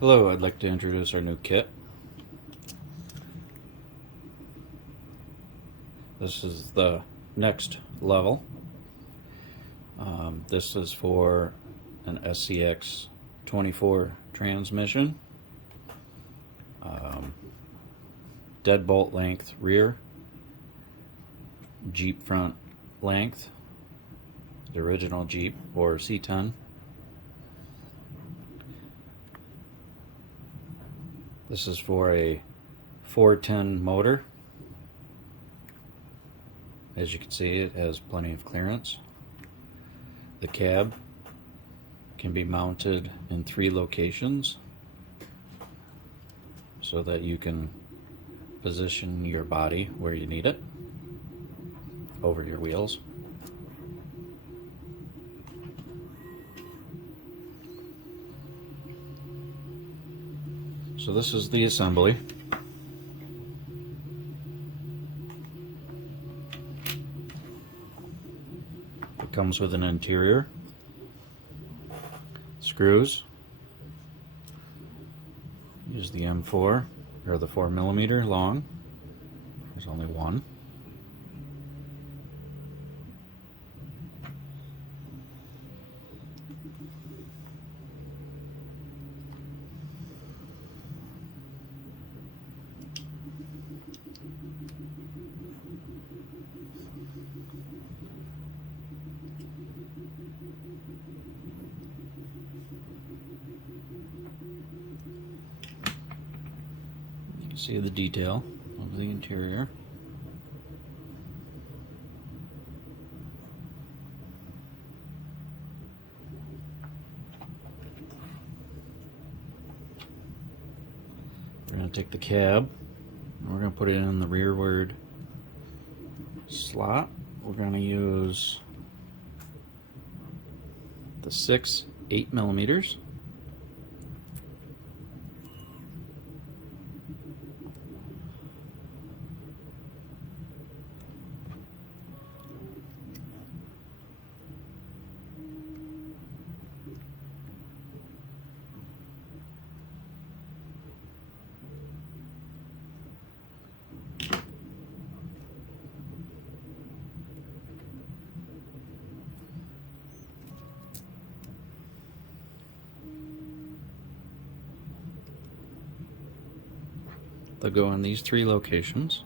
Hello, I'd like to introduce our new kit. This is the next level. This is for an SCX 24 transmission. Deadbolt length rear, Jeep front length, the original Jeep or C10. This is for a 410 motor. As you can see, it has plenty of clearance. The cab can be mounted in 3 locations so that you can position your body where you need it over your wheels. So this is the assembly. It comes with an interior, screws, use the M4 or the 4mm long. There's only one. See the detail of the interior. We're going to take the cab and we're going to put it in the rearward slot. We're going to use the 6 8mm. They'll go in these 3 locations.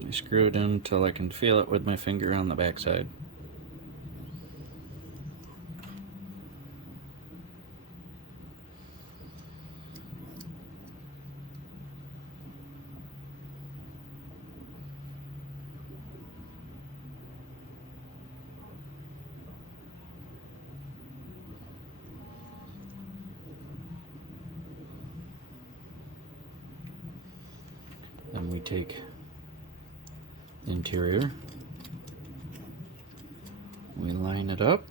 I screw it in until I can feel it with my finger on the backside. Then we take the interior, we line it up,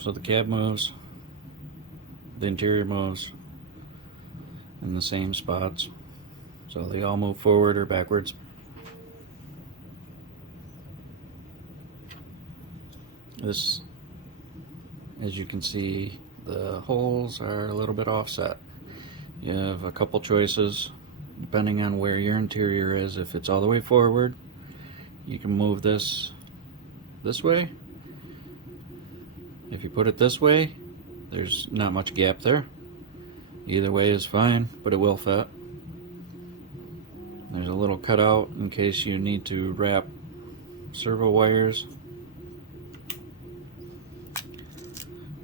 so the cab moves, the interior moves in the same spots, so they all move forward or backwards. This, as you can see, the holes are a little bit offset. You have a couple choices. depending on where your interior is. If it's all the way forward, you can move this way. If you put it this way, there's not much gap there. Either way is fine, but it will fit. There's a little cutout in case you need to wrap servo wires.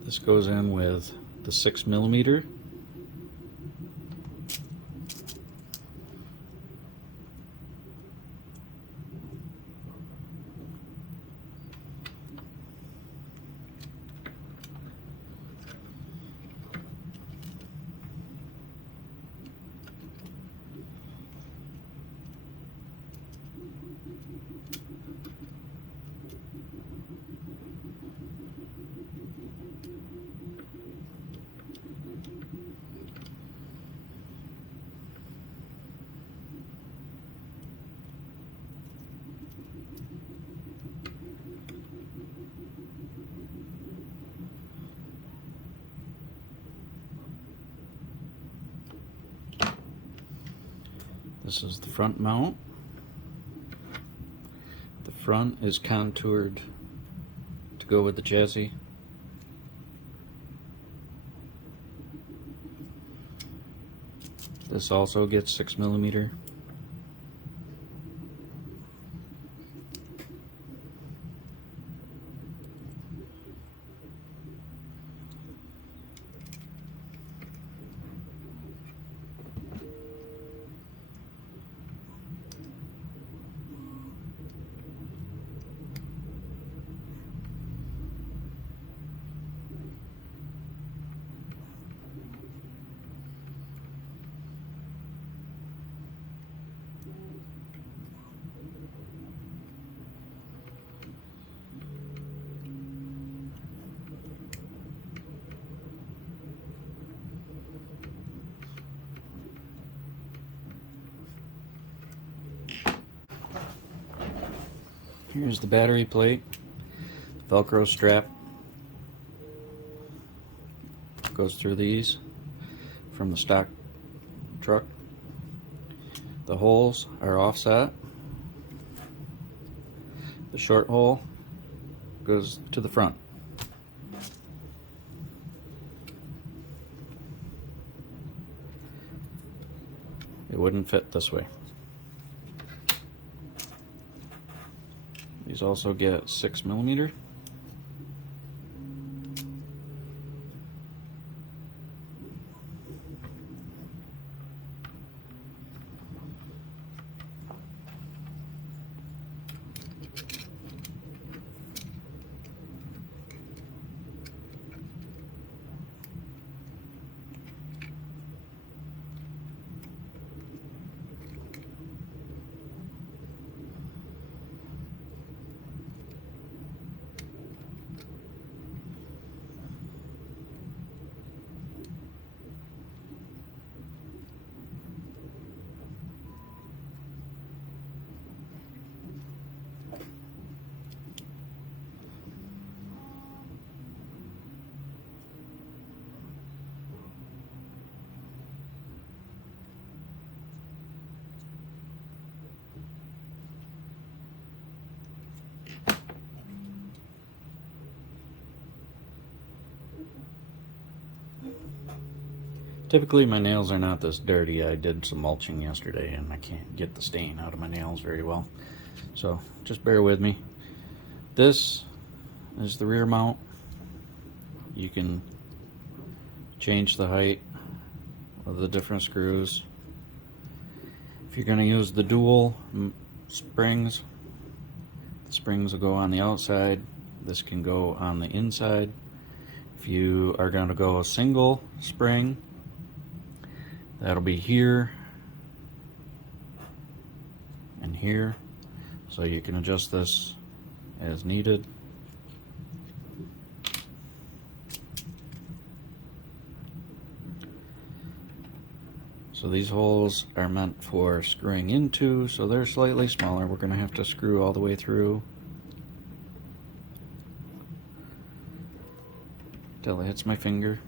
This goes in with the 6mm. This is the front mount. The front is contoured to go with the chassis. This also gets 6mm. Here's the battery plate, Velcro strap goes through these from the stock truck. The holes are offset. The short hole goes to the front. It wouldn't fit this way. These also get 6mm. Typically my nails are not this dirty. I did some mulching yesterday and I can't get the stain out of my nails very well. So just bear with me. This is the rear mount. You can change the height of the different screws. If you're going to use the dual springs, the springs will go on the outside. This can go on the inside. If you are going to go a single spring, that'll be here and here, so you can adjust this as needed. So these holes are meant for screwing into, so they're slightly smaller. We're going to have to screw all the way through till it hits my finger.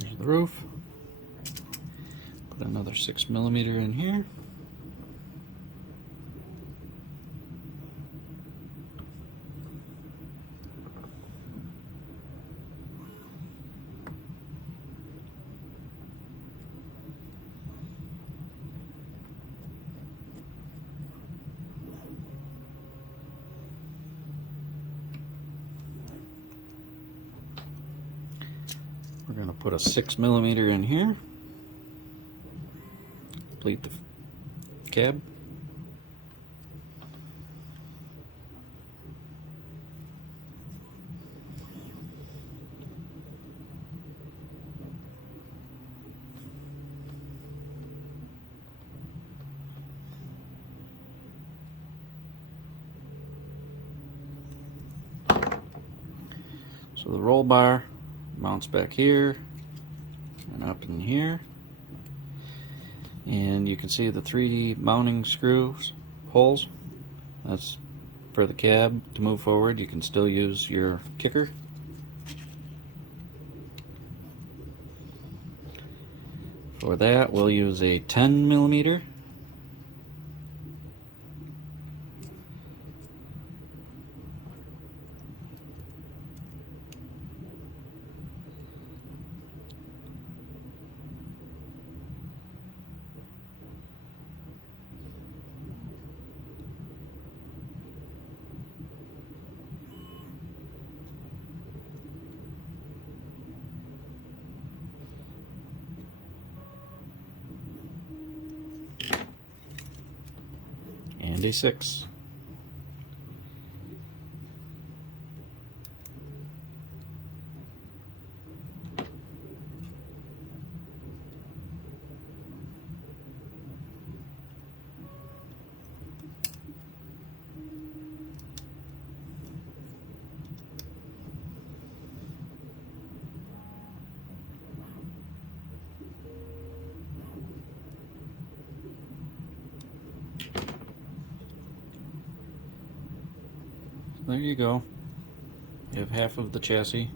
Here's the roof. Put another 6mm in here. We're going to put a 6mm in here. Complete the cab. So the roll bar mounts back here and up in here, and you can see the 3D mounting screws holes. That's for the cab to move forward. You can still use your kicker. For that we'll use a 10mm. And a 6. There you go. You have half of the chassis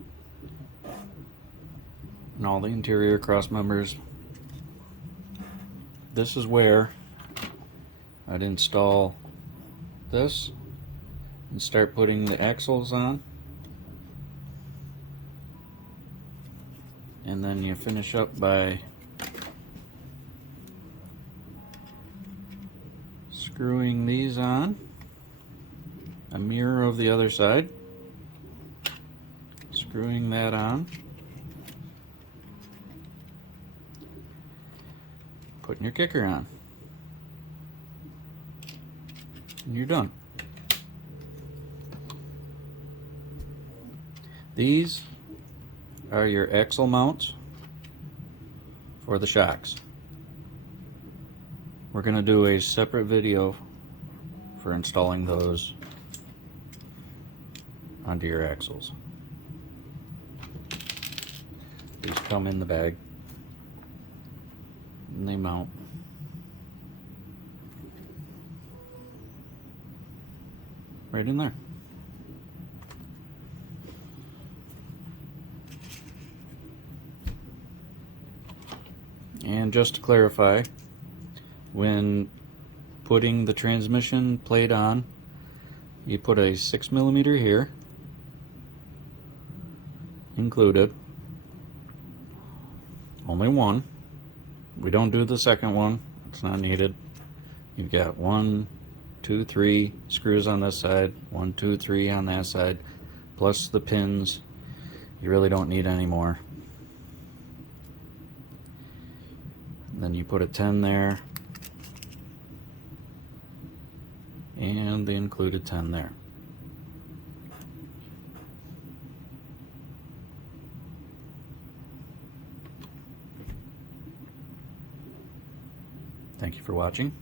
and all the interior cross members. This is where I'd install this and start putting the axles on, and then you finish up by screwing these on. A mirror of the other side, screwing that on, putting your kicker on, and you're done. These are your axle mounts for the shocks. We're going to do a separate video for installing those onto your axles. These come in the bag and they mount. Right in there. And just to clarify, when putting the transmission plate on, you put a 6mm here included. Only one. We don't do the second one. It's not needed. You've got 1, 2, 3 screws on this side, 1, 2, 3 on that side, plus the pins. You really don't need any more. And then you put a 10 there, and the included 10 there. Thank you for watching.